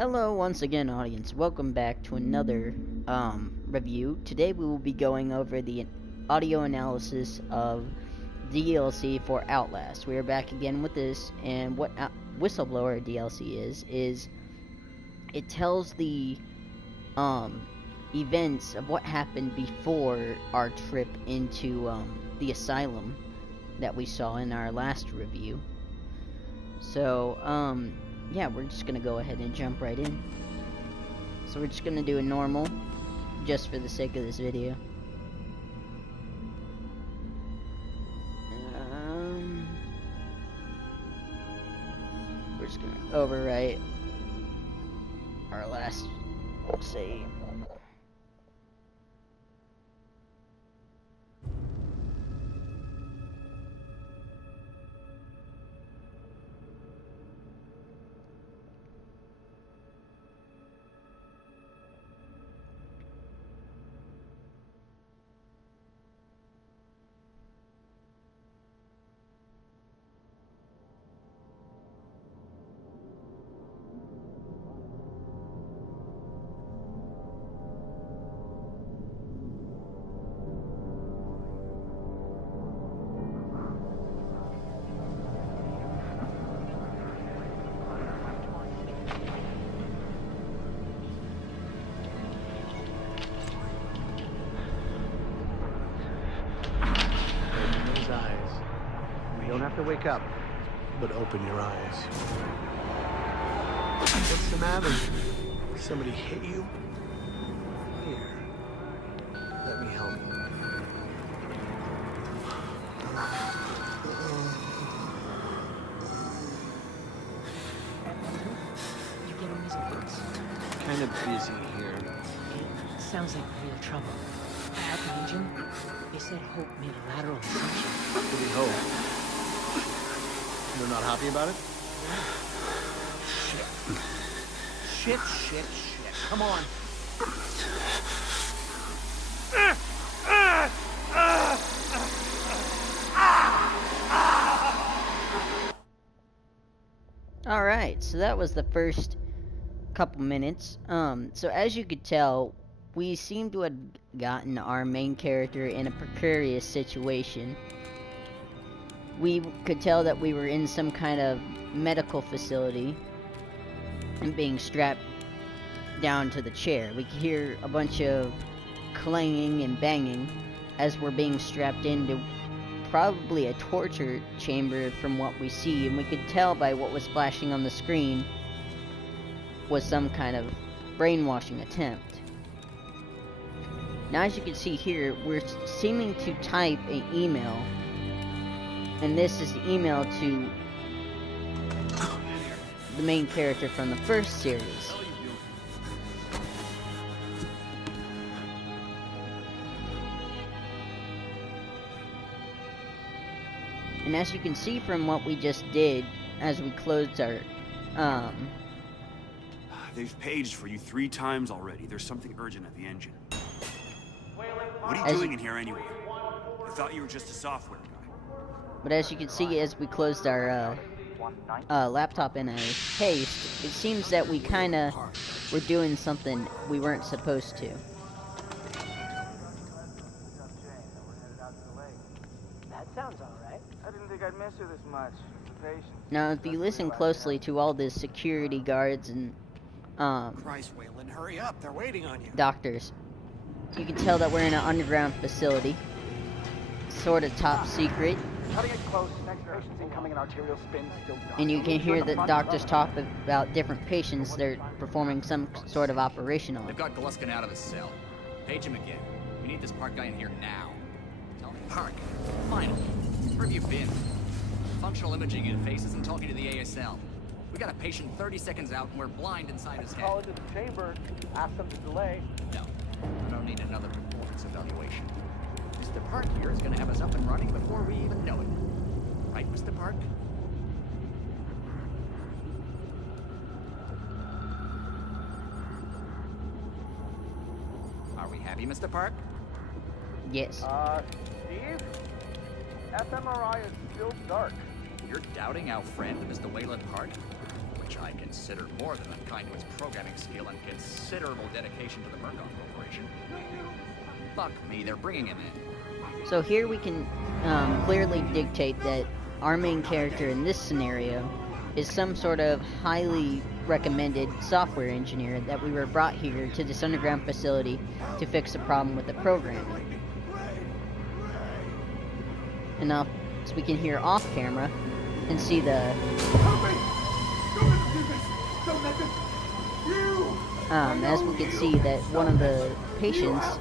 Hello once again, audience. Welcome back to another review. Today we will be going over the audio analysis of DLC for Outlast. We are back again with this, and what Whistleblower DLC is it tells the events of what happened before our trip into the asylum that we saw in our last review. So yeah, we're just gonna go ahead and jump right in. So we're just gonna do a normal, just for the sake of this video. We're just gonna overwrite our last save. You don't have to wake up, but open your eyes. What's the matter? Somebody hit you? Here, let me help you. You getting these alerts? Kind of busy here. It sounds like real trouble. At the engine, they said Hope made a lateral assumption. What do you hope? They're not happy about it? Shit. Come on. Alright, so that was the first couple minutes. So as you could tell, we seem to have gotten our main character in a precarious situation. We could tell that we were in some kind of medical facility and being strapped down to the chair. We could hear a bunch of clanging and banging as we're being strapped into probably a torture chamber from what we see, and we could tell by what was flashing on the screen was some kind of brainwashing attempt. Now, as you can see here, we're seeming to type an email, and this is the email to the main character from the first series. And as you can see from what we just did, as we closed our, They've paged for you 3 times already. There's something urgent at the engine. What are you doing in here anyway? I thought you were just a software guy. But as you can see, as we closed our laptop in a haste, it seems that we kinda were doing something we weren't supposed to. That sounds alright. I didn't think I'd miss her this much. Patience. Now, if you listen closely to all the security guards and Christ, Waylon, hurry up. They're waiting on you. doctors, you can tell that we're in an underground facility, sort of top secret. Cutting it close. Next patient's incoming and arterial spin still done. And you can hear the doctors talk about different patients they're performing some sort of operation on. They've got Gluskin out of the cell. Page him again. We need this Park guy in here now. Tell me, Park. Finally. Where have you been? Functional imaging in faces and talking to the ASL. We got a patient 30 seconds out and we're blind inside his head. Call into the chamber. Ask them to delay. No. We don't need another performance evaluation. Mr. Park here is going to have us up and running before we even know it. Right, Mr. Park? Are we happy, Mr. Park? Yes. Steve? fMRI is still dark. You're doubting our friend, Mr. Wayland Park? which I consider more than unkind to its programming skill and considerable dedication to the Murkoff Corporation. Fuck me, they're bringing him in. So here we can clearly dictate that our main character in this scenario is some sort of highly recommended software engineer that we were brought here to this underground facility to fix the problem with the programming. And now, so we can hear off camera and see the as we can see that one of the patients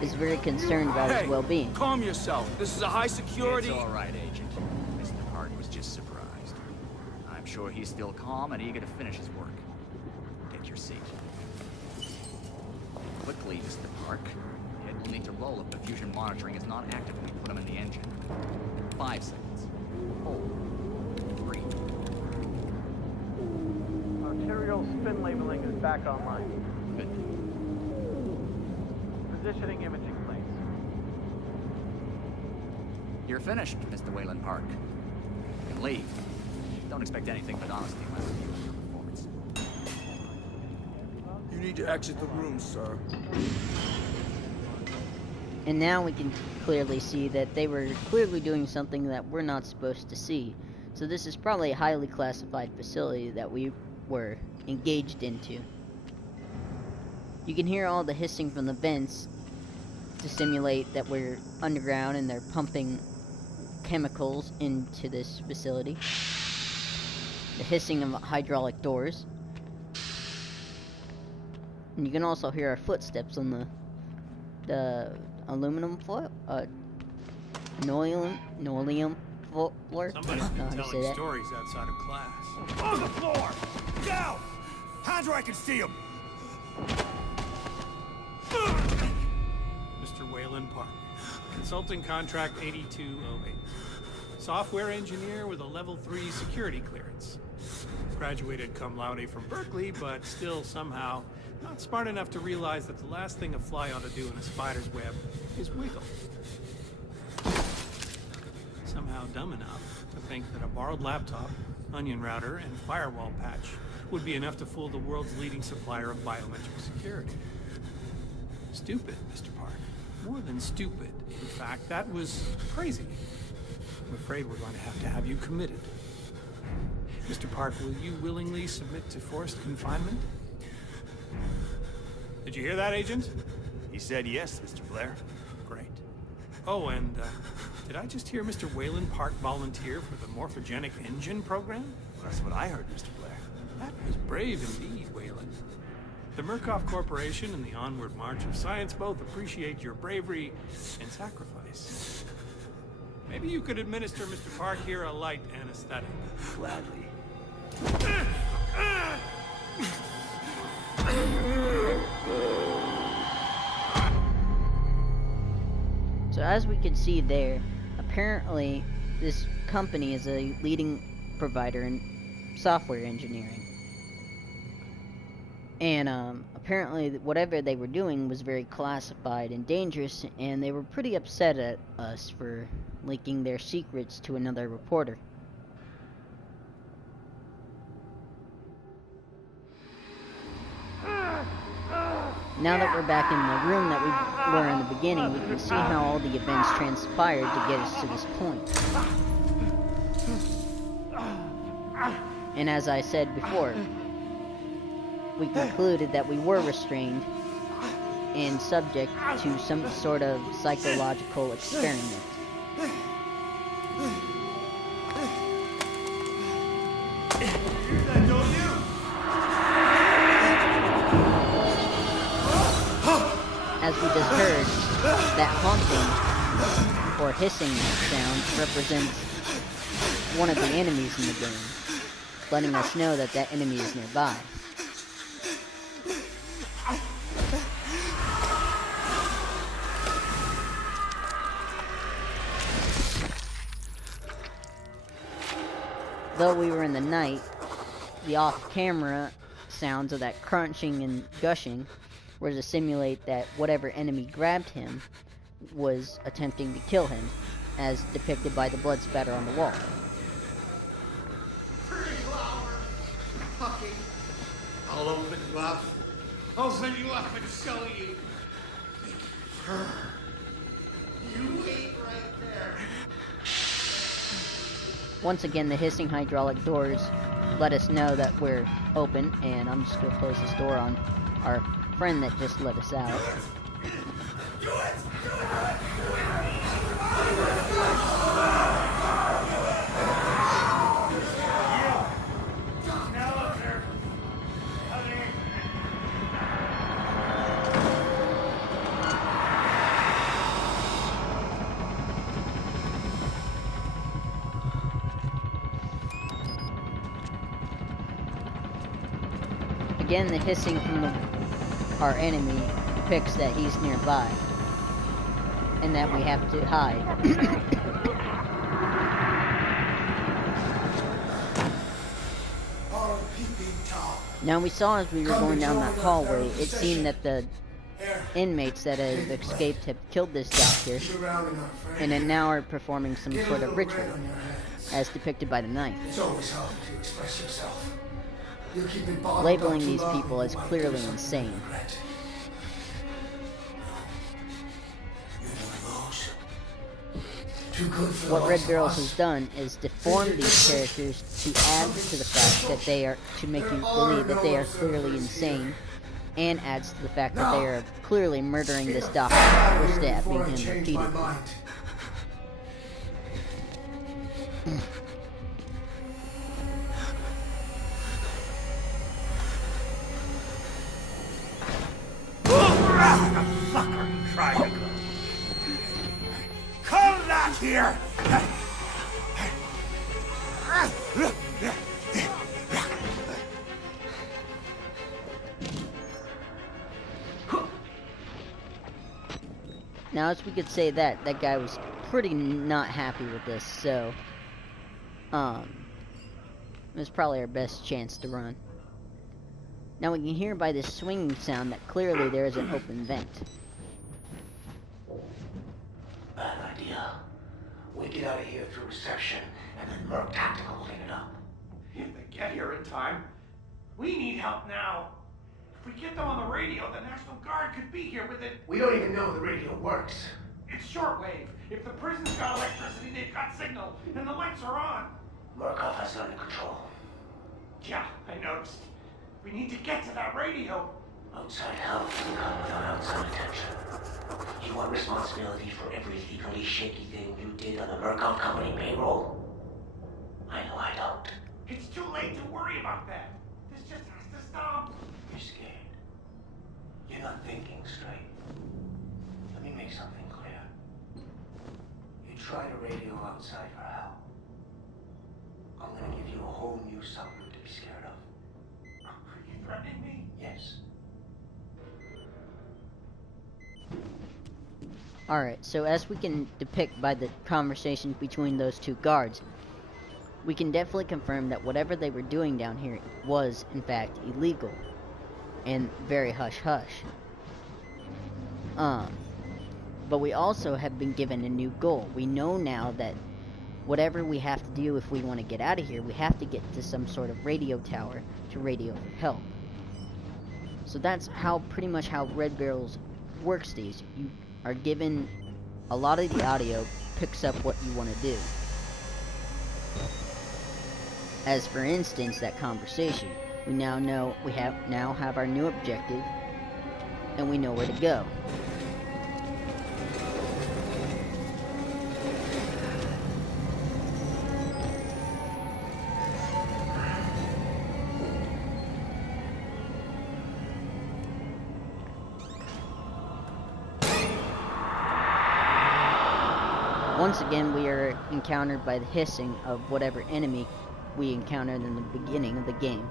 is very concerned about his well-being. Calm yourself. This is a high security... It's all right, Agent. Mr. Park was just surprised. I'm sure he's still calm and eager to finish his work. Take your seat. Quickly, Mr. Park. Head will need to roll if the fusion monitoring is not active when we put him in the engine. 5 seconds. Hold. 3. Arterial spin labeling is back online. Good. Positioning imaging plates. You're finished, Mr. Wayland Park. You can leave. Don't expect anything but honesty when I review your performance. You need to exit the room, sir. And now we can clearly see that they were clearly doing something that we're not supposed to see. So this is probably a highly classified facility that we were engaged into. You can hear all the hissing from the vents to simulate that we're underground and they're pumping chemicals into this facility. The hissing of hydraulic doors. And you can also hear our footsteps on the aluminum floor, linoleum floor. Somebody's I don't been know how to say telling that. stories outside of class. On the floor! Down! Hands where I can see him! Mr. Wayland Park. Consulting contract 8208. Software engineer with a level 3 security clearance. Graduated cum laude from Berkeley, but still somehow not smart enough to realize that the last thing a fly ought to do in a spider's web is wiggle. Somehow dumb enough to think that a borrowed laptop, onion router, and firewall patch would be enough to fool the world's leading supplier of biometric security. Stupid, Mr. Park. More than stupid. In fact, that was crazy. I'm afraid we're going to have you committed. Mr. Park, will you willingly submit to forced confinement? Did you hear that, Agent? He said yes, Mr. Blair. Great. Oh, and did I just hear Mr. Wayland Park volunteer for the morphogenic engine program? That's what I heard, Mr. Blair. That was brave indeed, Wayland. The Murkoff Corporation and the onward march of science both appreciate your bravery and sacrifice. Maybe you could administer Mr. Park here a light anesthetic. Gladly. So as we can see there, apparently this company is a leading provider in software engineering. And apparently whatever they were doing was very classified and dangerous, and they were pretty upset at us for leaking their secrets to another reporter. Now that we're back in the room that we were in the beginning, we can see how all the events transpired to get us to this point. And as I said before, we concluded that we were restrained and subject to some sort of psychological experiment. As we just heard, that haunting or hissing sound represents one of the enemies in the game, letting us know that that enemy is nearby. Though we were in the night, the off-camera sounds of that crunching and gushing were to simulate that whatever enemy grabbed him was attempting to kill him, as depicted by the blood spatter on the wall. talking. I'll open you up. Open you up and show you. You wait right there. Once again, the hissing hydraulic doors let us know that we're open, and I'm just gonna close this door on our friend that just let us out. Again, the hissing from our enemy depicts that he's nearby, and that we have to hide. Now, we saw as we were going down that hallway, it seemed that the inmates that have escaped have killed this doctor, and then now are performing some sort of ritual, as depicted by the knife. It's always hard to express yourself. Labeling these people as clearly insane. What Red Barrels has done is deform these characters to add to the fact that they are, to make you believe that they are clearly insane, and adds to the fact that they are clearly murdering this doctor or stabbing him repeatedly. Fucker, try to go. Come back here! Now, as we could say that guy was pretty not happy with this, so, it was probably our best chance to run. Now we can hear by this swinging sound that clearly there is an open vent. Bad idea. We get out of here through reception, and then Merc Tactical clean it up. If they get here in time, we need help now. If we get them on the radio, the National Guard could be here within... We don't even know the radio works. It's shortwave. If the prison's got electricity, they've got signal, and the lights are on. Murkoff has it under control. Yeah, I noticed. We need to get to that radio. Outside help doesn't come without outside attention. You want responsibility for every legally shaky thing you did on the Murkoff Company payroll? I know I don't. It's too late to worry about that. This just has to stop. You're scared. You're not thinking straight. Let me make something clear. You try to radio outside for help. I'm gonna give you a whole new something to be scared of. Are you threatening me? Yes. Alright, so as we can depict by the conversations between those two guards, we can definitely confirm that whatever they were doing down here was, in fact, illegal. And very hush-hush. But we also have been given a new goal. We know now that whatever we have to do if we want to get out of here, we have to get to some sort of radio tower to radio for help. So that's how, pretty much how Red Barrels works these. You are given a lot of the audio, picks up what you want to do. As for instance, that conversation. We now know, we now have our new objective, and we know where to go. Once again, we are encountered by the hissing of whatever enemy we encountered in the beginning of the game.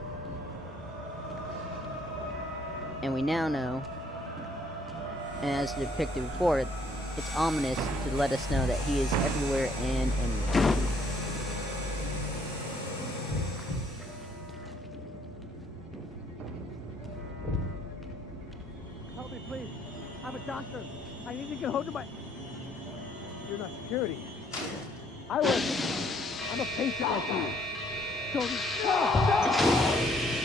And we now know, and as depicted before, it's ominous to let us know that he is everywhere and anywhere. Help me, please. I'm a doctor. I need to get hold of my... You're not security. I was. I'm a patient like you. Don't... No!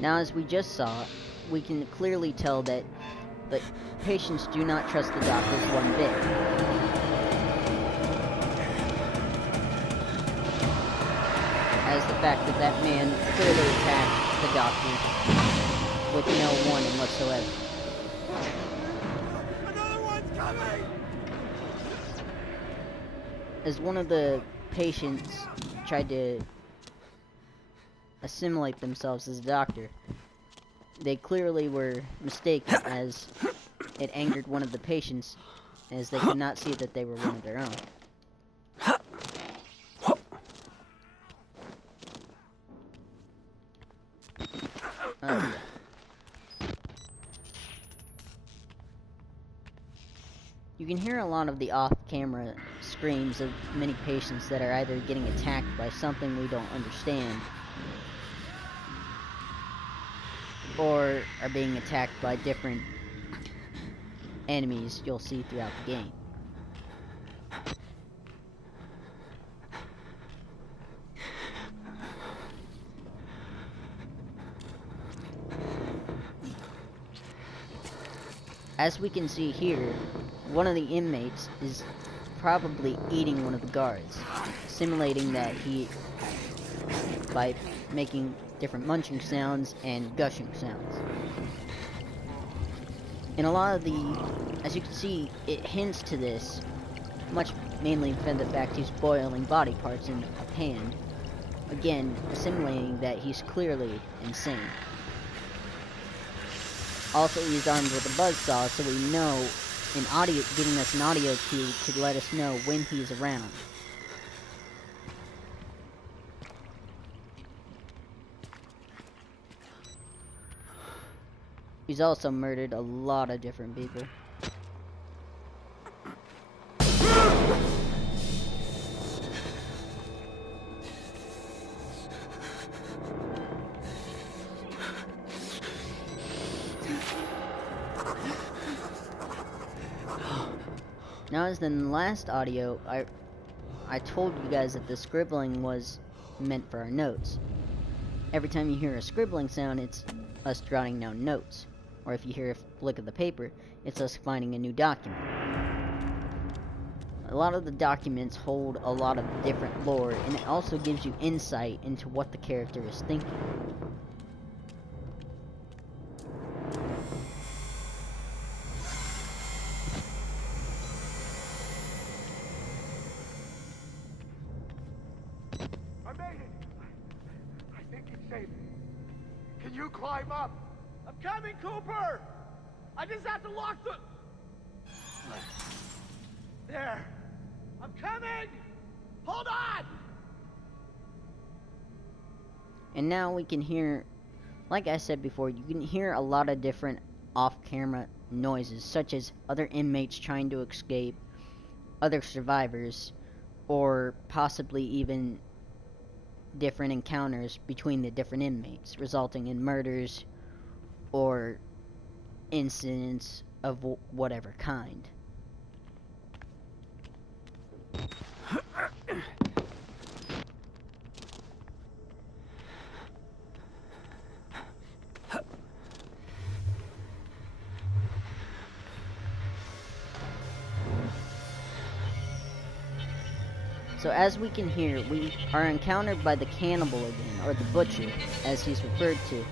Now, as we just saw, we can clearly tell that the patients do not trust the doctors one bit. As the fact that that man clearly attacked the doctor with no warning whatsoever. Another one's coming! As one of the patients tried to assimilate themselves as a doctor, they clearly were mistaken, as it angered one of the patients, as they could not see that they were one of their own. Oh, yeah. You can hear a lot of the off-camera screams of many patients that are either getting attacked by something we don't understand, or are being attacked by different enemies you'll see throughout the game. As we can see here, one of the inmates is probably eating one of the guards, simulating that by making different munching sounds and gushing sounds. And a lot of as you can see, it hints to this, much mainly from the fact he's boiling body parts in a pan, again, simulating that he's clearly insane. Also, he's armed with a buzzsaw, so we know getting us an audio cue to let us know when he's around. He's also murdered a lot of different people. Now, as in the last audio, I told you guys that the scribbling was meant for our notes. Every time you hear a scribbling sound, it's us jotting down notes. Or if you hear a flick of the paper, it's us finding a new document. A lot of the documents hold a lot of different lore, and it also gives you insight into what the character is thinking. I made it! I think it's safe. Can you climb up? I'm coming, Cooper! I just have to lock the... There. I'm coming! Hold on! And now we can hear, like I said before, you can hear a lot of different off-camera noises, such as other inmates trying to escape, other survivors, or possibly even different encounters between the different inmates, resulting in murders or incidents of whatever kind. So as we can hear, we are encountered by the cannibal again, or the butcher, as he's referred to.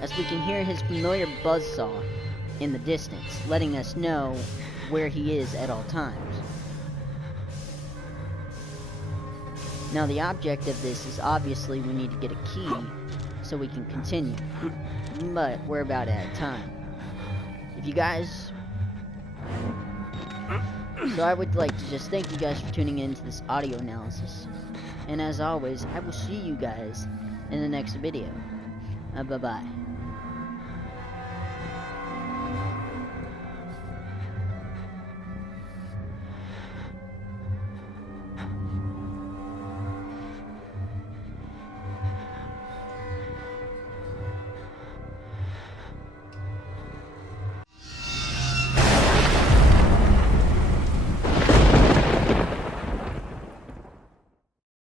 As we can hear his familiar buzzsaw in the distance, letting us know where he is at all times. Now the object of this is obviously we need to get a key so we can continue, but we're about out of time. If you guys... So I would like to just thank you guys for tuning in to this audio analysis. And as always, I will see you guys in the next video. Bye-bye.